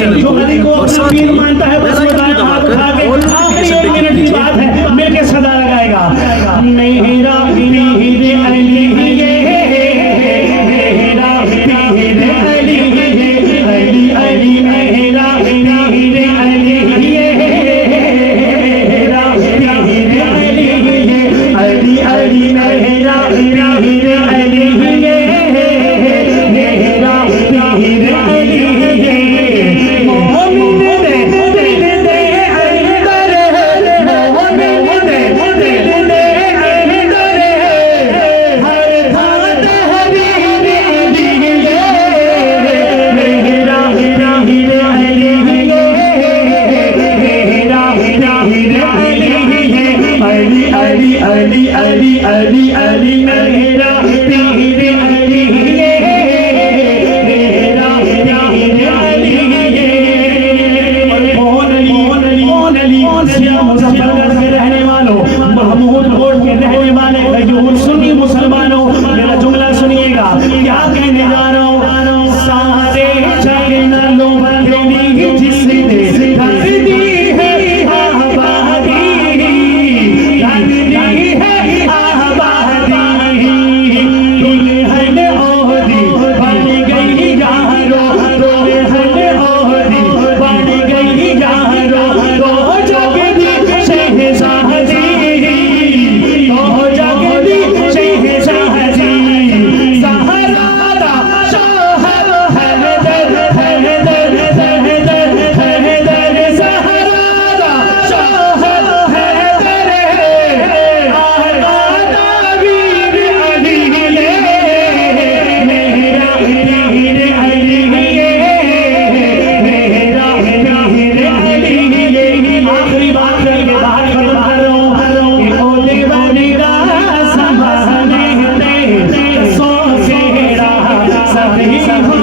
Channel को और साथ ही बेल आइकन को दबाकर ऑल नोटिफिकेशन पे क्लिक कीजिए। मिलके सदा लगाएगा मेरा पीर अली ये मेरा पीर अली अली अली मेरा पीर अली ये मेरा पीर अली अली अली मेरा पीर अली ये मेरा पीर अली मोमिन दे दिल दे अंदर मोमिन दे दिल दे अंदर हर बात हबीब अली ये मेरा पीर अली ये मेरा पीर अली अली अली अली अली अली अली मेरा पीर अली ये मेरा पीर अली कौन अली मुजफ्फरनगर के रहने वालों, महमूद कोट के रहने वाले हजूर सुन्नी मुसलमानों, मेरा जुमला सुनिएगा क्या कहने जा रहा हूँ। सारे जग न लो तेरी जिसने कर दी है आबादी, कर दी है आबादी, दुल्हन ओहदी बन गई यारो, दुल्हन ओहदी बन गई यारो, तो जगदी शहजादी, तो जगदी शहजादी, सहरा शोहर हैदर हैदर हैदर हैदर, सहरा शोहर हैदर आका वीर अली ये मेरा पीर अली ये मेरा पीर अली ये। आखिरी बात करके बाहर खत्म कर रहा हूँ। ओले बनेगा संभालने दे सो सेड़ा सभी हो